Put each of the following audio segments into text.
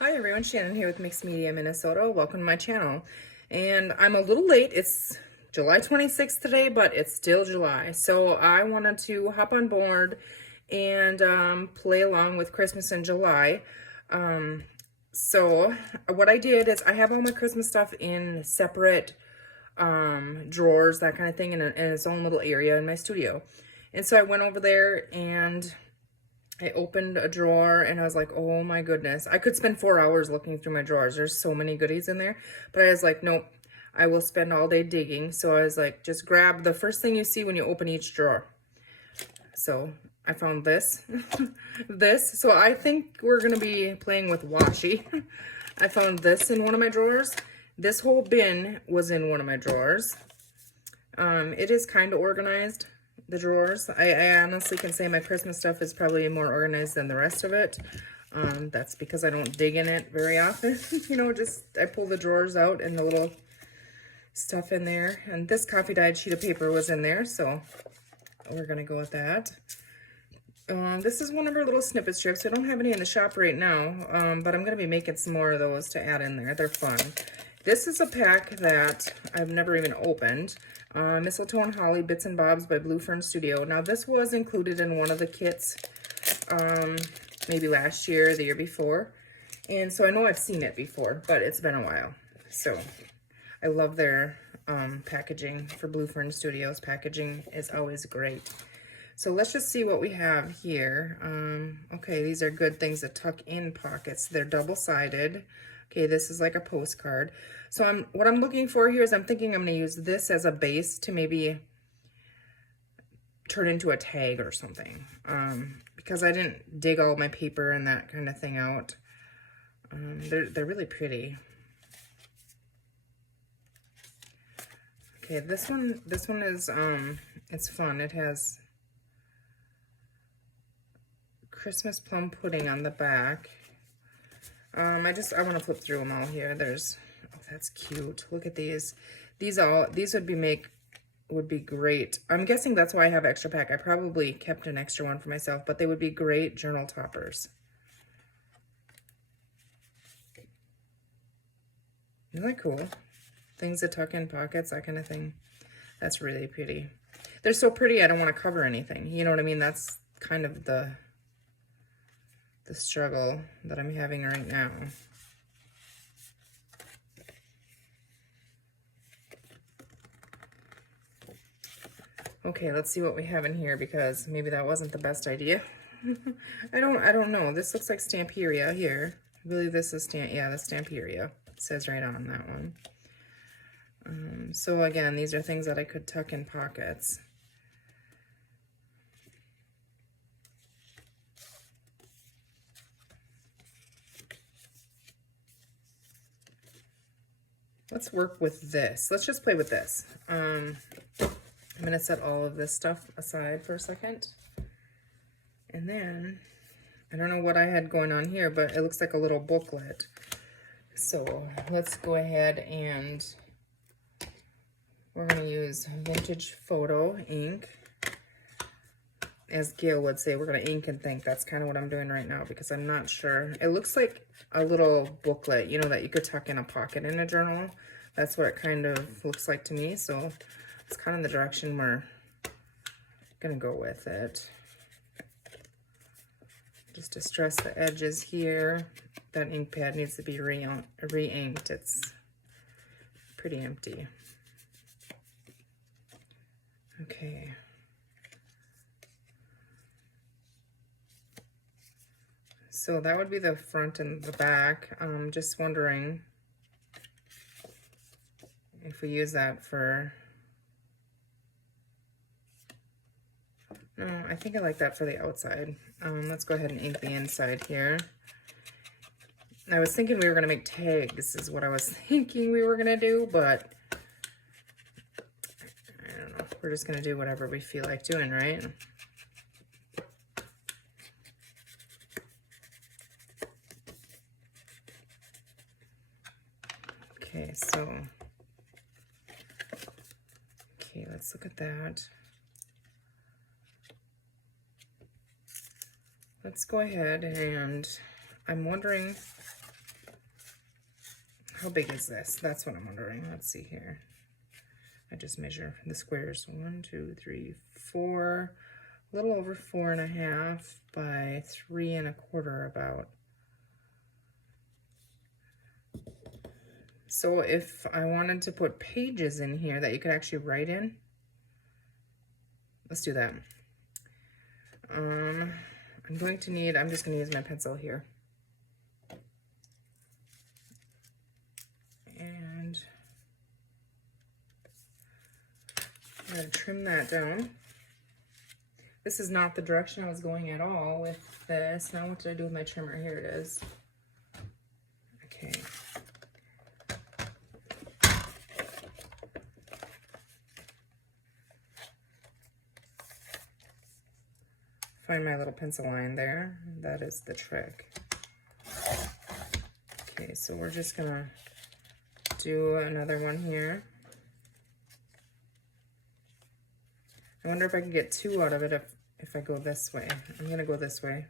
Hi everyone, Shannon here with Mixed Media Minnesota. Welcome to my channel. And I'm a little late. It's July 26th today, but it's still July. So I wanted to hop on board and play along with Christmas in July. So what I did is I have all my Christmas stuff in separate drawers, that kind of thing, in its own little area in my studio. And so I went over there and I opened a drawer and I was like, oh my goodness. I could spend 4 hours looking through my drawers. There's so many goodies in there. But I was like, nope, I will spend all day digging. So I was like, just grab the first thing you see when you open each drawer. So I found this. So I think we're going to be playing with washi. I found this in one of my drawers. This whole bin was in one of my drawers. It is kind of organized, the drawers. I honestly can say my Christmas stuff is probably more organized than the rest of it. That's because I don't dig in it very often. You know, just I pull the drawers out and the little stuff in there. And this coffee dyed sheet of paper was in there, so we're gonna go with that. This is one of our little snippet strips. We don't have any in the shop right now, but I'm gonna be making some more of those to add in there. They're fun. This is a pack that I've never even opened. Mistletoe and Holly Bits and Bobs by Blue Fern Studio. Now this was included in one of the kits maybe last year, the year before. And so I know I've seen it before, but it's been a while. So I love their packaging for Blue Fern Studios. Packaging is always great. So let's just see what we have here. Okay, these are good things to tuck in pockets. They're double-sided. Okay, this is like a postcard. So what I'm looking for here is I'm thinking I'm going to use this as a base to maybe turn into a tag or something. Because I didn't dig all my paper and that kind of thing out. They're really pretty. Okay, this one is it's fun. It has Christmas plum pudding on the back. I want to flip through them all here. Oh, that's cute. Look at these. These would be great. I'm guessing that's why I have extra pack. I probably kept an extra one for myself, but they would be great journal toppers. Isn't that cool? Things to tuck in pockets, that kind of thing. That's really pretty. They're so pretty, I don't want to cover anything. You know what I mean? That's kind of the struggle that I'm having right now. Okay, let's see what we have in here, because maybe that wasn't the best idea. I don't know. This looks like Stamperia here. I believe this is the Stamperia. It says right on that one. So again, these are things that I could tuck in pockets. Let's work with this. Let's just play with this. I'm going to set all of this stuff aside for a second. And then, I don't know what I had going on here, but it looks like a little booklet. So let's go ahead and we're going to use vintage photo ink. As Gail would say, we're going to ink and think. That's kind of what I'm doing right now because I'm not sure. It looks like a little booklet, you know, that you could tuck in a pocket in a journal. That's what it kind of looks like to me. So it's kind of the direction we're going to go with it. Just to stress the edges here. That ink pad needs to be re-inked. It's pretty empty. Okay. So that would be the front and the back. I'm just wondering if we use that for... No, I think I like that for the outside. Let's go ahead and ink the inside here. I was thinking we were going to make tags is what I was thinking we were going to do, but I don't know. We're just going to do whatever we feel like doing, right? Okay, let's look at that. Let's go ahead and I'm wondering how big is this? That's what I'm wondering. Let's see here. I just measure the squares. 1, 2, 3, 4. A little over 4.5 by 3.25 about. So if I wanted to put pages in here that you could actually write in, let's do that. I'm just gonna use my pencil here. And I'm gonna trim that down. This is not the direction I was going at all with this. Now what did I do with my trimmer? Here it is. Okay. Find my little pencil line there. That is the trick. Okay, so we're just gonna do another one here. I wonder if I can get 2 out of it if I go this way. I'm gonna go this way.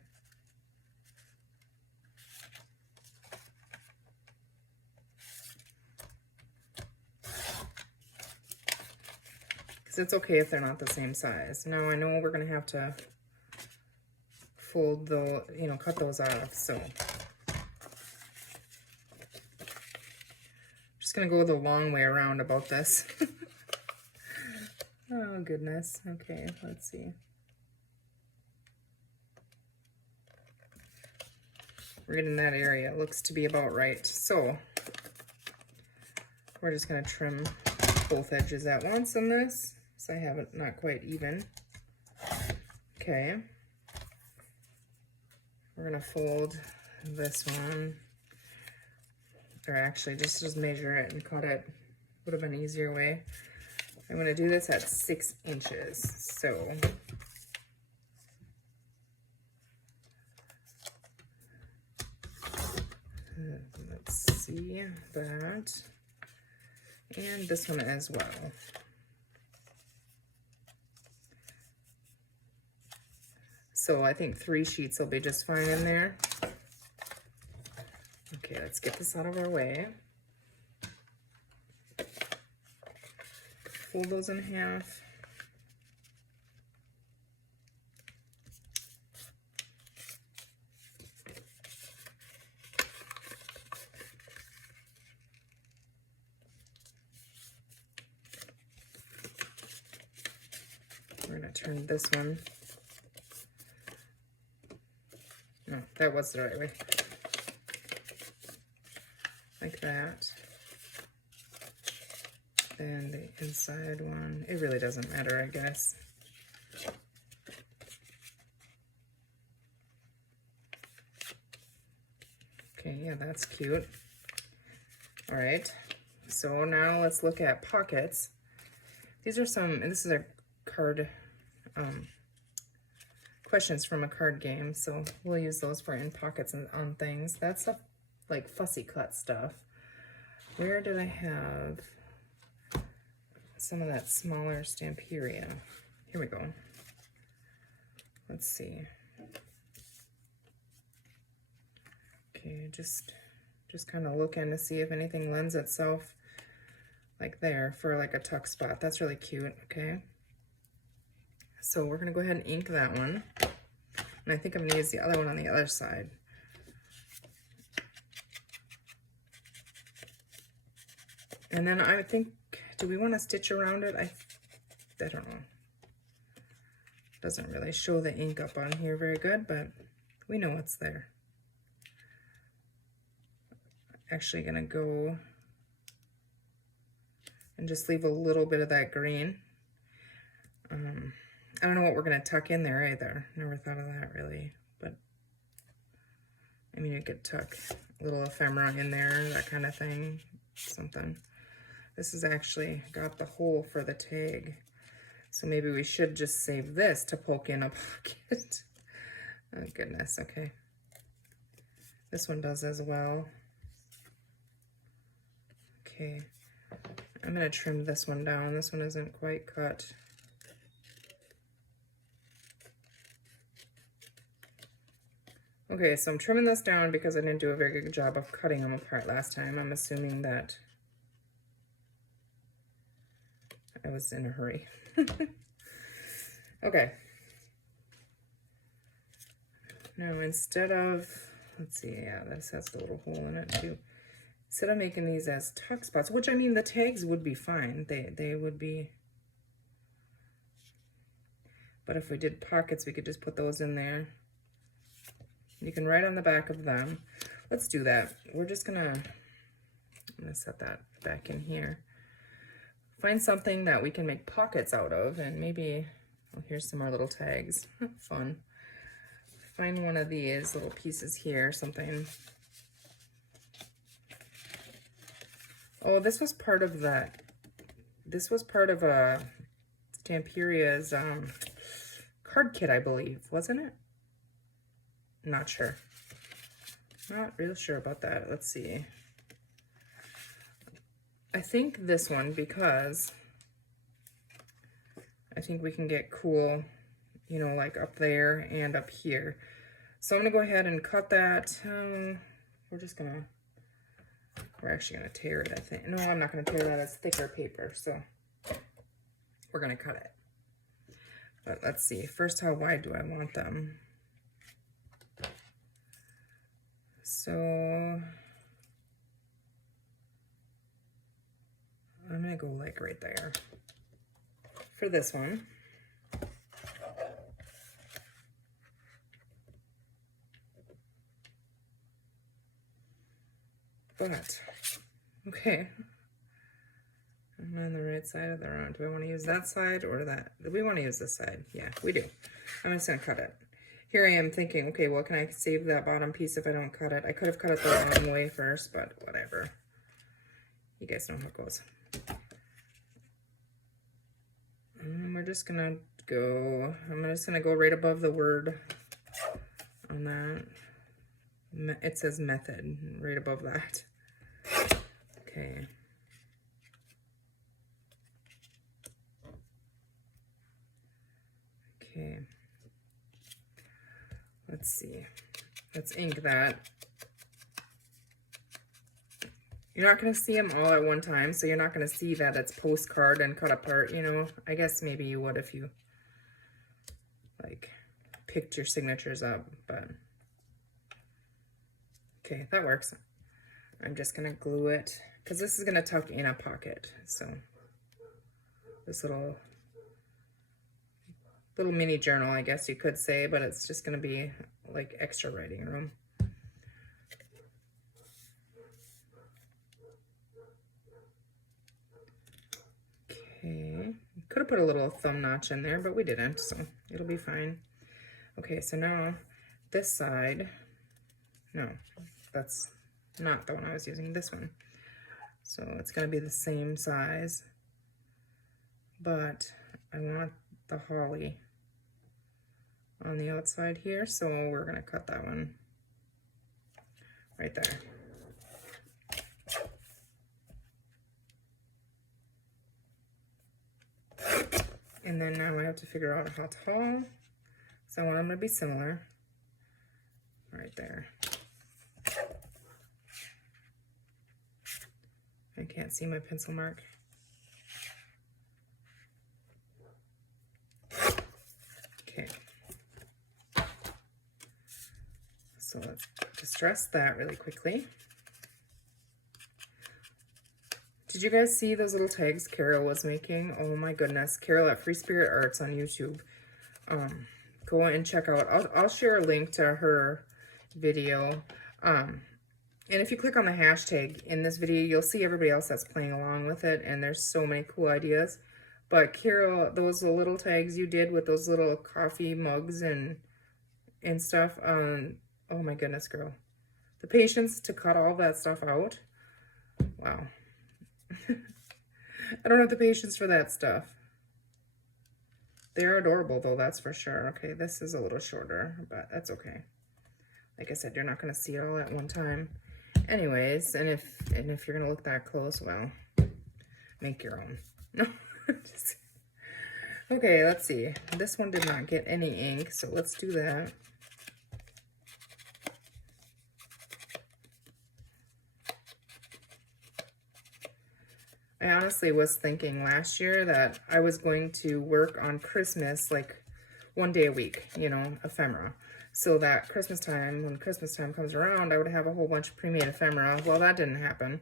Because it's okay if they're not the same size. Now I know we're gonna have to fold the, cut those off, so. Just gonna go the long way around about this. Oh goodness, okay, let's see. Right in that area, it looks to be about right. So, we're just gonna trim both edges at once on this, so I have it not quite even. Okay. We're gonna fold this one, or actually just measure it and cut it. Would have been an easier way. I'm gonna do this at 6 inches, so. Let's see that. And this one as well. So I think 3 sheets will be just fine in there. Okay, let's get this out of our way. Fold those in half. We're gonna turn this one. No, that was the right way. Like that. Then the inside one, it really doesn't matter, I guess. Okay, yeah, that's cute. All right, so now let's look at pockets. These are this is a card, questions from a card game, so we'll use those for in pockets and on things. That's stuff like fussy cut stuff. Where did I have some of that smaller Stamperia? Here we go. Let's see. Okay, just kind of looking to see if anything lends itself like there for like a tuck spot. That's really cute. Okay. So we're gonna go ahead and ink that one. And I think I'm gonna use the other one on the other side. And then I think, do we want to stitch around it? I don't know. Doesn't really show the ink up on here very good, but we know it's there. Actually gonna go and just leave a little bit of that green. I don't know what we're gonna tuck in there either. Never thought of that really, but I mean, you could tuck a little ephemera in there, that kind of thing, something. This has actually got the hole for the tag. So maybe we should just save this to poke in a pocket. Oh goodness, okay. This one does as well. Okay, I'm gonna trim this one down. This one isn't quite cut. Okay, so I'm trimming this down because I didn't do a very good job of cutting them apart last time. I'm assuming that I was in a hurry. Okay. Now instead of, let's see, yeah, this has the little hole in it too. Instead of making these as tuck spots, which I mean the tags would be fine. They would be, but if we did pockets, we could just put those in there. You can write on the back of them. Let's do that. We're just gonna, I'm gonna set that back in here. Find something that we can make pockets out of, and maybe, oh, here's some more little tags. Fun. Find one of these little pieces here, something. Oh, this was part of that. This was part of Stamperia's card kit, I believe, wasn't it? Not sure. Not real sure about that. Let's see. I think this one, because I think we can get cool, you know, like up there and up here. So I'm gonna go ahead and cut that. We're actually gonna tear it, I think. No, I'm not gonna tear that. It's thicker paper, so we're gonna cut it. But let's see. First, how wide do I want them? So I'm gonna go like right there for this one. But, okay. I'm on the right side of the round. Do I want to use that side or that? Do we want to use this side? Yeah, we do. I'm just gonna cut it. Here I am thinking, okay, well, can I save that bottom piece if I don't cut it? I could have cut it the wrong way first, but whatever. You guys know how it goes. And we're just gonna go, I'm just gonna go right above the word on that. It says method, right above that. Okay. Okay. Let's see. Let's ink that. You're not going to see them all at one time, so you're not going to see that it's postcard and cut apart, you know. I guess maybe you would if you, like, picked your signatures up, but... Okay, that works. I'm just going to glue it, because this is going to tuck in a pocket, so... This little mini journal, I guess you could say, but it's just going to be, like, extra writing room. Okay, could have put a little thumb notch in there, but we didn't, so it'll be fine. Okay, so now this side, no, that's not the one I was using, this one. So it's gonna be the same size, but I want the holly on the outside here, so we're gonna cut that one right there. And then now I have to figure out how tall. So I want them to be similar. Right there. I can't see my pencil mark. Okay. So let's distress that really quickly. Did you guys see those little tags Carol was making? Oh my goodness. Carol at Free Spirit Arts on YouTube. Go and check out. I'll share a link to her video. And if you click on the hashtag in this video, you'll see everybody else that's playing along with it. And there's so many cool ideas. But Carol, those little tags you did with those little coffee mugs and stuff. Oh my goodness, girl. The patience to cut all that stuff out. Wow. I don't have the patience for that stuff. They're adorable though, that's for sure. Okay, this is a little shorter, but that's okay. Like I said, you're not going to see it all at one time. Anyways, and if you're going to look that close, well, make your own. No. Okay, let's see. This one did not get any ink, so let's do that. I honestly was thinking last year that I was going to work on Christmas like 1 day a week, you know, ephemera. So that Christmas time, when Christmas time comes around, I would have a whole bunch of pre-made ephemera. Well, that didn't happen.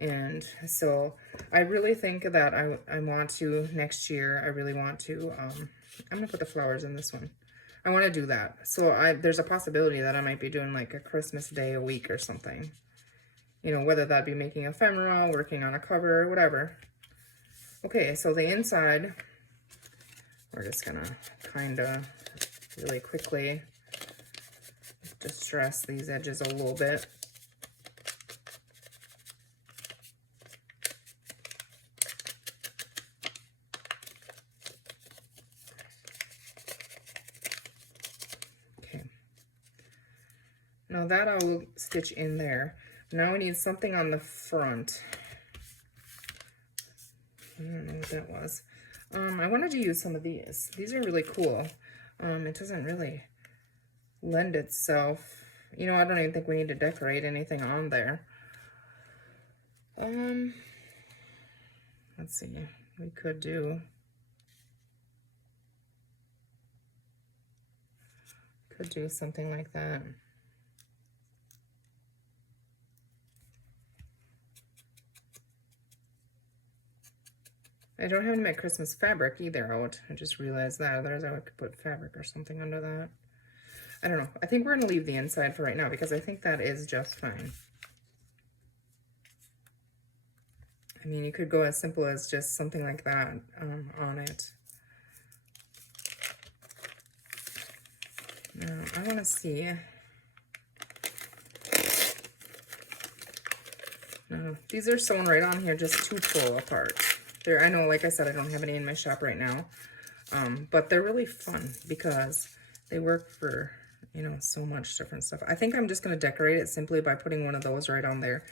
And so I really think that I want to, next year, I really want to, I'm going to put the flowers in this one. I want to do that. So there's a possibility that I might be doing like a Christmas day a week or something. You know, whether that be making ephemera, working on a cover, whatever. Okay, so the inside, we're just gonna kind of really quickly distress these edges a little bit. Okay. Now that I will stitch in there. Now we need something on the front. I don't know what that was. I wanted to use some of these. These are really cool. It doesn't really lend itself. You know, I don't even think we need to decorate anything on there. Let's see. We could do something like that. I don't have any of my Christmas fabric either out. I just realized that. Otherwise, I could put fabric or something under that. I don't know. I think we're going to leave the inside for right now because I think that is just fine. I mean, you could go as simple as just something like that on it. Now, I want to see. No, these are sewn right on here just to pull apart. I know, like I said, I don't have any in my shop right now, but they're really fun because they work for, you know, so much different stuff. I think I'm just going to decorate it simply by putting one of those right on there.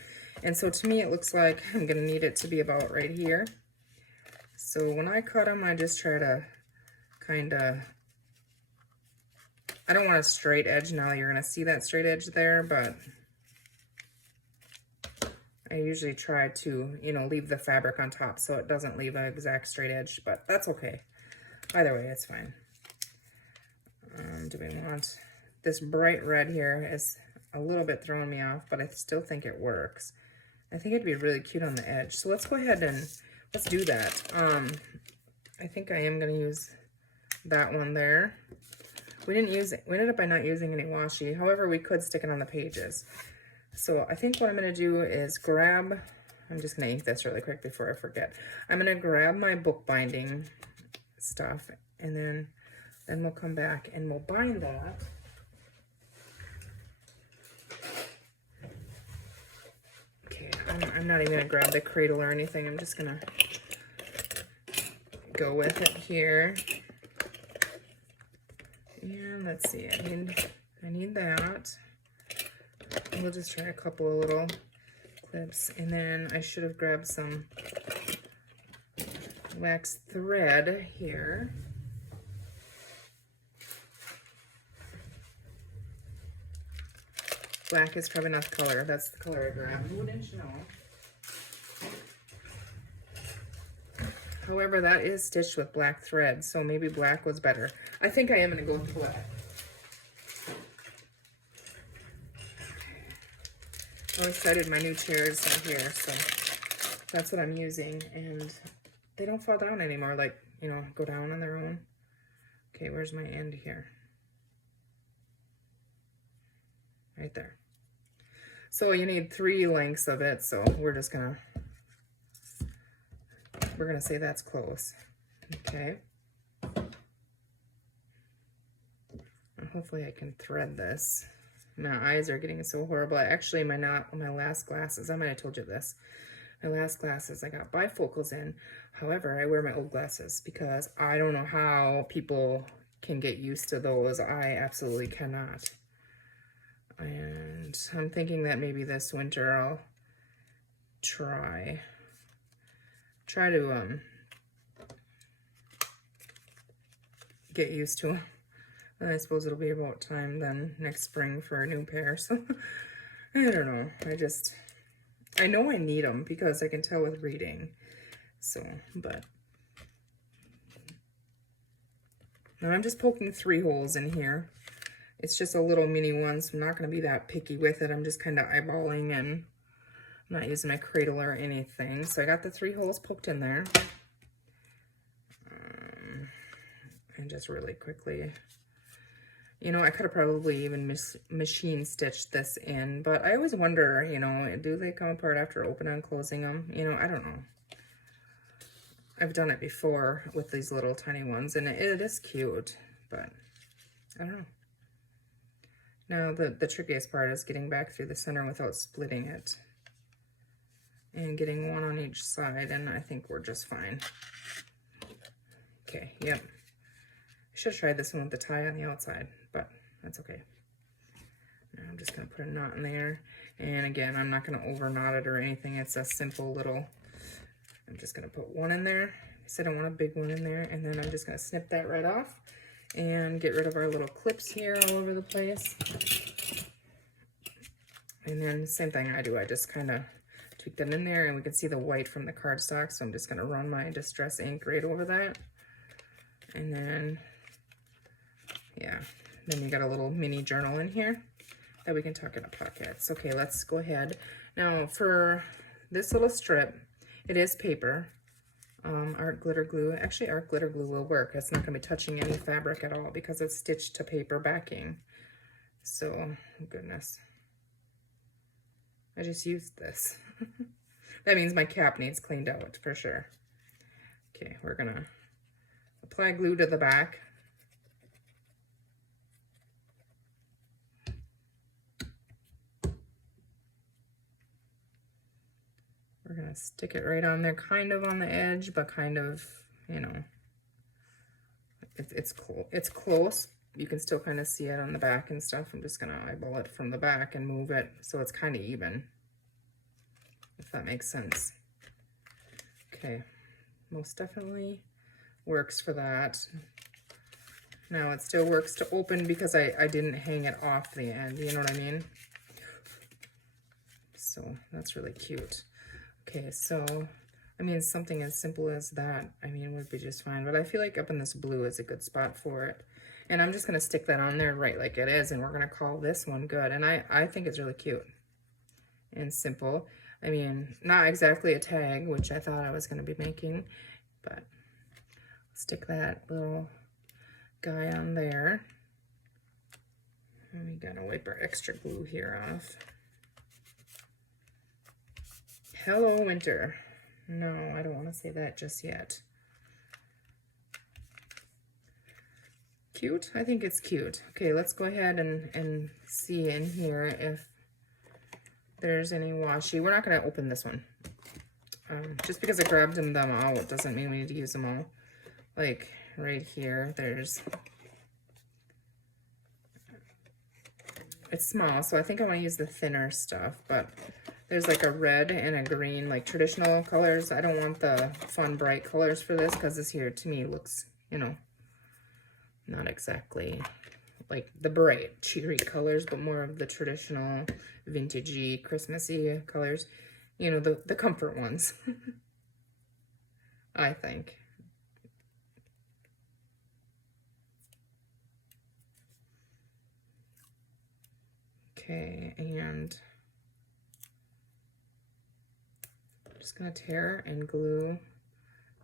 And so to me, it looks like I'm going to need it to be about right here. So when I cut them, I just try to kind of, I don't want a straight edge now. You're going to see that straight edge there, but I usually try to, you know, leave the fabric on top so it doesn't leave an exact straight edge, but that's okay. Either way, it's fine. Do we want this bright red here? Is a little bit throwing me off, but I still think it works. I think it'd be really cute on the edge. So let's go ahead and let's do that. I think I am going to use that one there. We ended up by not using any washi. However, we could stick it on the pages. So I think what I'm going to do is grab, I'm just going to ink this really quick before I forget. I'm going to grab my bookbinding stuff, and then we'll come back and we'll bind that. Okay, I'm not even going to grab the cradle or anything. I'm just going to go with it here. And let's see, I need that. We'll just try a couple of little clips, and then I should have grabbed some wax thread here. Black is probably not the color. That's the color I grabbed. Who didn't you know? However, that is stitched with black thread, so maybe black was better. I think I am going to go with black. I'm excited my new chairs are here, so that's what I'm using, and they don't fall down anymore, like, you know, go down on their own. Okay, where's my end here? Right there. So you need 3 lengths of it, so we're gonna say that's close. Okay. And hopefully I can thread this. My eyes are getting so horrible. Actually, my last glasses, I might have told you this. My last glasses, I got bifocals in. However, I wear my old glasses because I don't know how people can get used to those. I absolutely cannot. And I'm thinking that maybe this winter I'll try to get used to them. And I suppose it'll be about time then next spring for a new pair. So I don't know. I know I need them because I can tell with reading. So, but now I'm just poking 3 holes in here. It's just a little mini one, so I'm not going to be that picky with it. I'm just kind of eyeballing, and I'm not using my cradle or anything. So I got the 3 holes poked in there. And just really quickly, you know, I could have probably even machine stitched this in, but I always wonder, you know, do they come apart after opening and closing them? You know, I don't know. I've done it before with these little tiny ones, and it is cute, but I don't know. Now, the trickiest part is getting back through the center without splitting it. And getting one on each side, and I think we're just fine. Okay, yep. I should have tried this one with the tie on the outside, but that's okay. Now I'm just going to put a knot in there. And again, I'm not going to over knot it or anything. It's a simple little, I'm just going to put one in there. I said I want a big one in there, and then I'm just going to snip that right off and get rid of our little clips here all over the place. And then same thing I do, I just kind of tweak that in there, and we can see the white from the cardstock, so I'm just going to run my Distress ink right over that. And then, yeah, then you got a little mini journal in here that we can tuck in a pocket. Okay, let's go ahead. Now for this little strip, it is paper, art glitter glue. Actually, art glitter glue will work. It's not going to be touching any fabric at all because it's stitched to paper backing. So, goodness. I just used this. That means my cap needs cleaned out for sure. Okay, we're going to apply glue to the back. We're going to stick it right on there, kind of on the edge, but kind of, you know, it's close. You can still kind of see it on the back and stuff. I'm just going to eyeball it from the back and move it so it's kind of even, if that makes sense. Okay, most definitely works for that. Now it still works to open because I didn't hang it off the end, you know what I mean? So that's really cute. Okay, so, I mean, something as simple as that, I mean, would be just fine. But I feel like up in this blue is a good spot for it. And I'm just going to stick that on there right like it is, and we're going to call this one good. And I think it's really cute and simple. I mean, not exactly a tag, which I thought I was going to be making, but stick that little guy on there. And we got to wipe our extra glue here off. Hello, winter. No, I don't want to say that just yet. Cute? I think it's cute. Okay, let's go ahead and see in here if there's any washi. We're not going to open this one. Just because I grabbed them out doesn't mean we need to use them all. Like right here, it's small, so I think I want to use the thinner stuff, but there's like a red and a green, like traditional colors. I don't want the fun, bright colors for this because this here, to me, looks, you know, not exactly like the bright, cheery colors, but more of the traditional, vintagey, Christmassy colors. You know, the comfort ones, I think. Okay, and I'm just going to tear and glue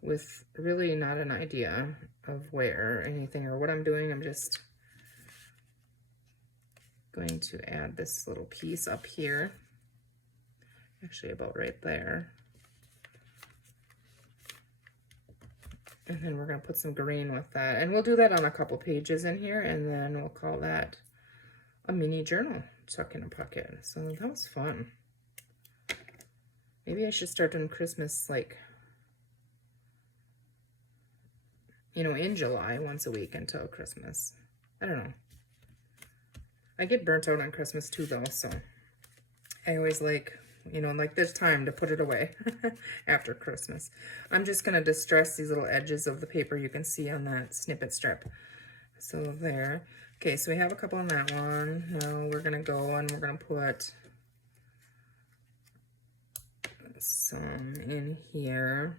with really not an idea of where or anything or what I'm doing. I'm just going to add this little piece up here, actually about right there. And then we're going to put some green with that. And we'll do that on a couple pages in here, and then we'll call that a mini journal, tuck in a pocket. So that was fun. Maybe I should start doing Christmas, like, you know, in July, once a week until Christmas. I don't know. I get burnt out on Christmas too, though, so I always like, you know, like there's time to put it away after Christmas. I'm just going to distress these little edges of the paper you can see on that snippet strip. So there. Okay, so we have a couple on that one. Now we're going to go and we're going to put some in here.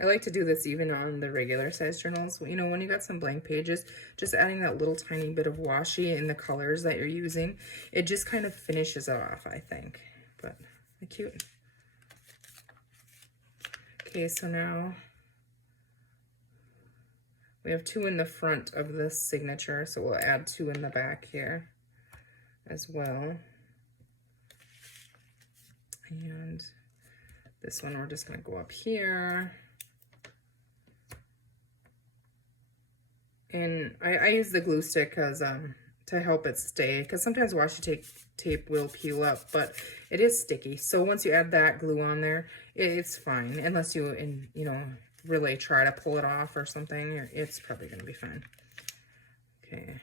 I like to do this even on the regular size journals. You know, when you got some blank pages, just adding that little tiny bit of washi in the colors that you're using, it just kind of finishes it off, I think. But cute. Okay, so now we have 2 in the front of this signature, so we'll add 2 in the back here as well. And this one, we're just going to go up here. And I use the glue stick because to help it stay, because sometimes washi tape will peel up, but it is sticky. So once you add that glue on there, it's fine, unless you really try to pull it off or something. It's probably going to be fine. Okay.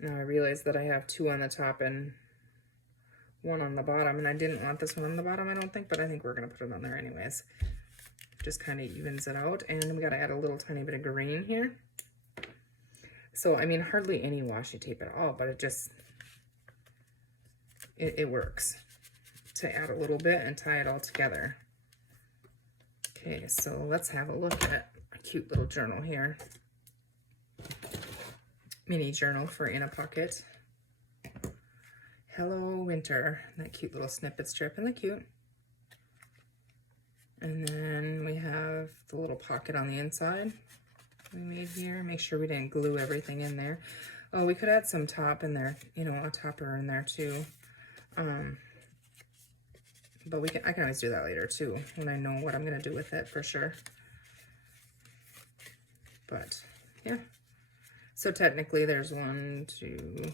Now I realize that I have 2 on the top and 1 on the bottom, and I didn't want this one on the bottom, I don't think, but I think we're going to put it on there anyways. Just kind of evens it out. And we got to add a little tiny bit of green here. So, I mean, hardly any washi tape at all, but it works to add a little bit and tie it all together. Okay, so let's have a look at a cute little journal here. Mini journal for in a pocket. Hello Winter, that cute little snippet strip, and the cute. And then we have the little pocket on the inside we made here. Make sure we didn't glue everything in there. Oh, we could add some top in there, you know, a topper in there too. But I can always do that later too, when I know what I'm gonna do with it for sure. But yeah. So technically there's 1, 2,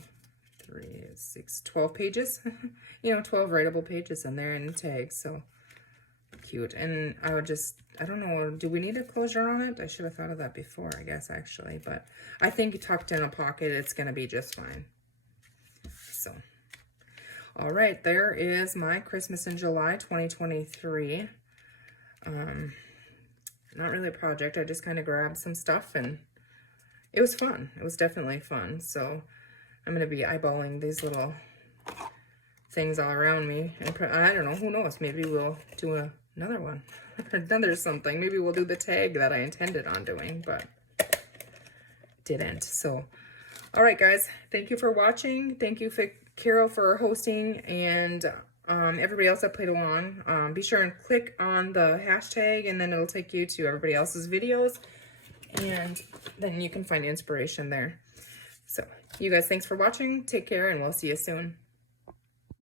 3, 6, 12 pages. You know, 12 writable pages in there and tags, so cute. And I don't know, do we need a closure on it? I should have thought of that before, I guess, actually, but I think tucked in a pocket, it's going to be just fine. So, all right, there is my Christmas in July 2023. Not really a project. I just kind of grabbed some stuff, and it was fun. It was definitely fun. So I'm going to be eyeballing these little things all around me, and I don't know, who knows, maybe we'll do another one. Another something. Maybe we'll do the tag that I intended on doing, but didn't. So, all right, guys, thank you for watching. Thank you, Carol, for hosting, and everybody else that played along. Be sure and click on the hashtag, and then it'll take you to everybody else's videos, and then you can find inspiration there. So, you guys, thanks for watching. Take care, and we'll see you soon.